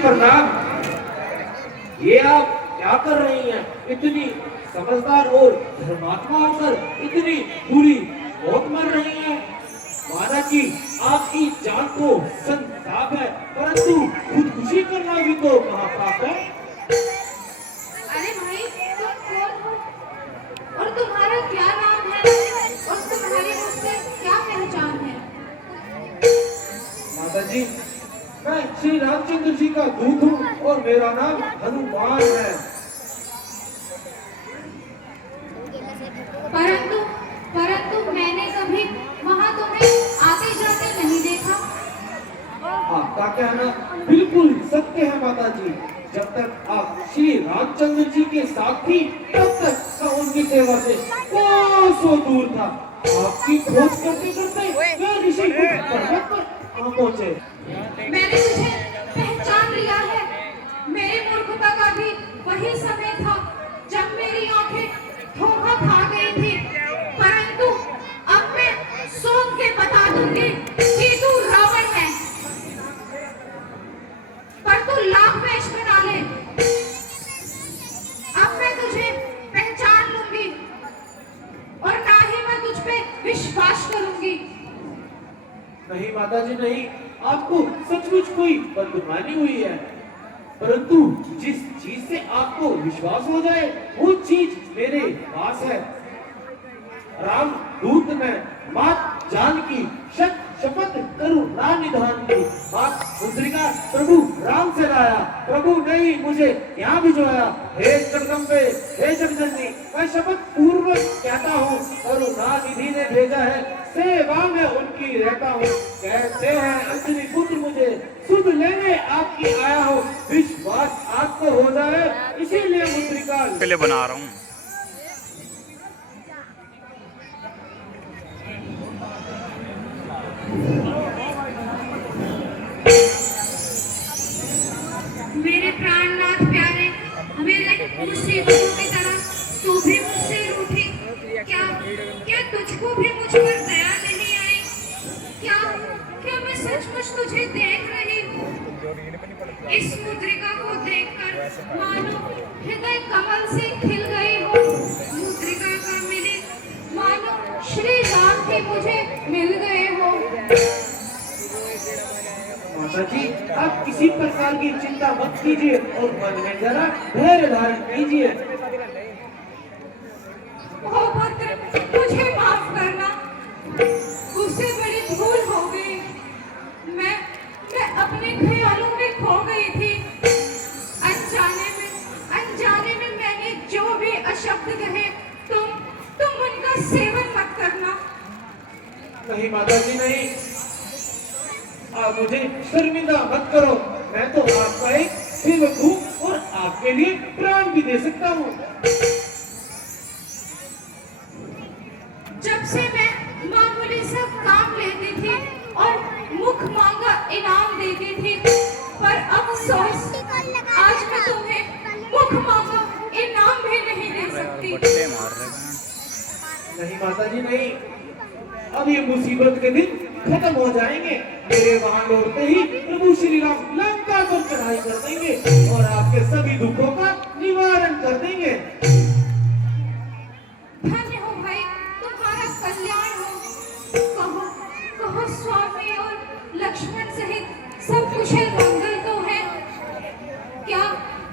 प्रणाम। ये आप क्या कर रही हैं? इतनी समझदार और धर्मात्मा होकर इतनी बुरी मौत मर रही हैं। माना कि आपकी जान तो संताप है, परंतु खुदकुशी करना भी तो महापाप है। अरे भाई, तुम कौन हो और तुम्हारा क्या नाम है और तुम्हारी मुझसे क्या पहचान है? माता जी, मैं श्री रामचंद्र जी का दूत हूँ और मेरा नाम हनुमान है। परंतु परंतु मैंने कभी वहां तुम्हें आते जाते नहीं देखा। आपका कहना बिल्कुल सत्य है माता जी। जब तक आप श्री रामचंद्र जी के साथ थी, तब तक मैं उनकी सेवा से कोसों दूर था। आपकी खोज करते करते मैं ऋषि पर्वत पर आ पहुंचे। मैंने तुझे पहचान लिया है। मेरी मूर्खता का भी वही समय था जब मेरी आंखें धोखा खा गई थी। परंतु अब मैं सोच के बता दूंगी कि तू रावण है, पर तू लाख वेश बना ले। अब मैं तुझे पहचान लूंगी और ना ही मैं तुझ पे विश्वास करूंगी। नहीं माता जी नहीं, आपको सचमुच कोई बदगुमानी हुई है। परंतु जिस चीज से आपको विश्वास हो जाए वो चीज मेरे पास है। राम दूत में मात जानकी शत शपथ करुणा निधान की मात मुद्रिका प्रभु राम से लाया। प्रभु ने ही मुझे यहाँ भिजवाया। हे जगदम्बे, हे जगजननी, मैं शपथ पूर्वक कहता हूँ, करुणा निधि ने भेजा है, सेवा में उनकी रहता हूँ। कहते हैं अंजनी पुत्र मुझे सुध लेने आपकी आया हो। विश्वास आपको हो जाए इसीलिए मुद्रिका के लिए बना रहा हूँ। मेरे प्राणनाथ प्यारे, मेरे मुसीबतों की तरह तू भी मुझसे रूठी। क्या क्या तुझको भी मुझ पर दया नहीं आई? क्या क्या मैं सचमुच तुझे देख रही हूँ? इस मुद्रिका को देखकर मानो हृदय कमल से खिल गई हो। मुद्रिका का मिलित मानो श्री राम ही मुझे मिल गए हो। माता जी, आप किसी प्रकार की चिंता मत कीजिए और मन में जरा धैर्य धारण कीजिए। ओ पुत्र, मुझे माफ करना, मुझसे बड़ी भूल हो गई। मैं अपने ख्यालों में खो गई थी। अनजाने में मैंने जो भी अशब्द कहे, तुम उनका सेवन मत करना। नहीं माता जी नहीं, आप मुझे शर्मिंदा मत करो। मैं तो आपका एक सेवक हूँ और आपके लिए प्राण भी दे सकता हूँ। जब से मैं मामूली सा काम लेती थी और मुख मांगा इनाम देती थी, पर अफसोस आज मैं तुम्हें मुख मांगा इनाम भी नहीं दे सकती। नहीं माता जी नहीं, अब ये मुसीबत के दिन खत्म हो जाएंगे। मेरे वहां लौटते ही प्रभु श्री राम लंका पर चढ़ाई कर देंगे और आपके सभी दुखों का निवारण कर देंगे। धन्य हो भाई, तुम्हारा कल्याण हो। कहो कहो स्वामी और लक्ष्मण सहित सब कुशल मंगल तो है। क्या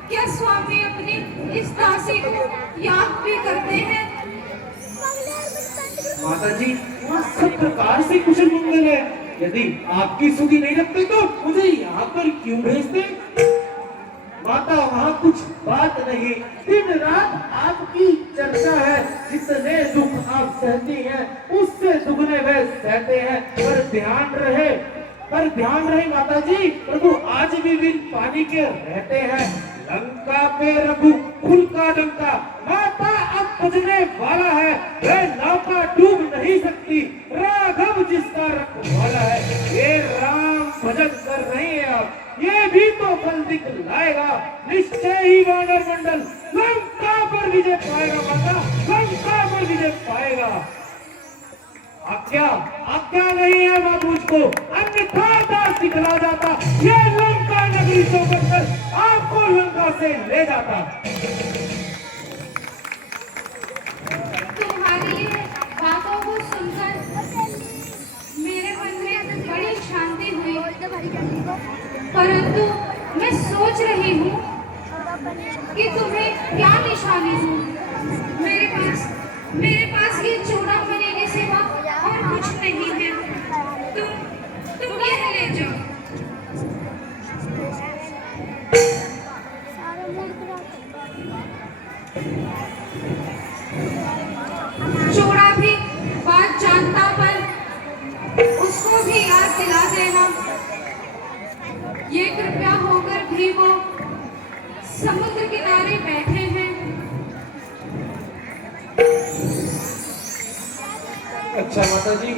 क्या स्वामी अपनी इस दासी को याद भी करते हैं? माता जी, वहाँ सब प्रकार से कुशल मंगल है। यदि आपकी सुधि नहीं रखते तो मुझे यहाँ पर क्यों भेजते? माता, वहाँ कुछ बात नहीं, दिन रात आपकी चर्चा है। जितने दुख आप सहती हैं उससे दुगने वे सहते हैं। पर ध्यान रहे माता जी, प्रभु आज भी बिन पानी के रहते हैं। लंका पे रघु कुल का डंका, माता अब बजने वाला है। वह नौका डूब नहीं सकती, राघव जिसका रखवाला है। ये राम भजन कर रहे हैं आप, ये भी तो फल दिखलाएगा। निश्चय ही वानर मंडल लंका पर विजय पाएगा। माता, लंका पर विजय पाएगा। आज्ञा आज्ञा नहीं है वह मुझको, अन्यथा दास दिखला जाता, ये लंका नगरी छोड़कर आपको लंका से ले जाता। तुम्हारी बातों को सुनकर मेरे मन में बड़ी शांति हुई, परंतु मैं सोच रही हूँ कि तुम्हें क्या निशानी दूँ। मेरे पास ये चूड़ामणि के सिवा और कुछ नहीं है। तुम यह ले जाओ। चूड़ा भी बात जानता, पर उसको भी याद दिला देना। ये कृपया होकर भी वो समुद्र किनारे बैठे हैं। अच्छा माता जी,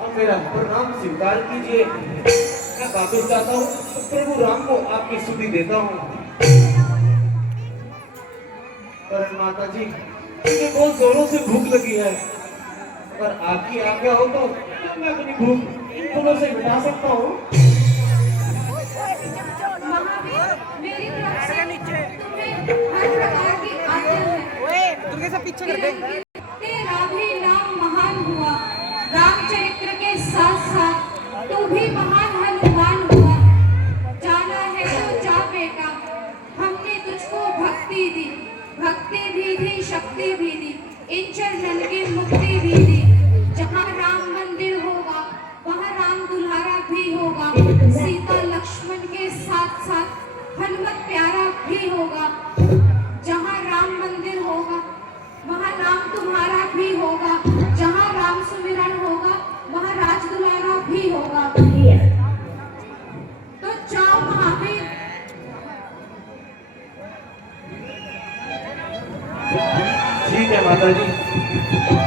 अब मेरा प्रणाम स्वीकार कीजिए। मैं वापस जाता हूँ तो प्रभु राम को आपकी स्तुति देता हूँ। पर माता जी, मुझे बहुत जोरों से भूख लगी है, अगर आपकी आज्ञा हो तो मैं अपनी भूख इन फलों से मिटा सकता हूँ। महावीर, मेरी तरफ से तुम्हें हर प्रकार की आज्ञा है। दुर्गे से पीछे कर दे। तेरा भी नाम महान हुआ, रामचरित्र के साथ साथ तू भी महान हनुमान हुआ। जाना है तो जा बेटा, हमने तुझको भक्ति दी, भक्ति भी दी, शक्ति भी दी, इन चरणन की मुक्ति भी दी। जहाँ राम मंदिर होगा वहाँ राम दुल्हारा भी होगा, सीता लक्ष्मण के साथ साथ हनुमत प्यारा भी होगा। जहाँ राम मंदिर होगा वहाँ नाम तुम्हारा भी होगा, जहाँ राम सुमिरन होगा वहाँ राज दुलारा भी होगा। तो जाओ महावीर। ठीक है माता जी।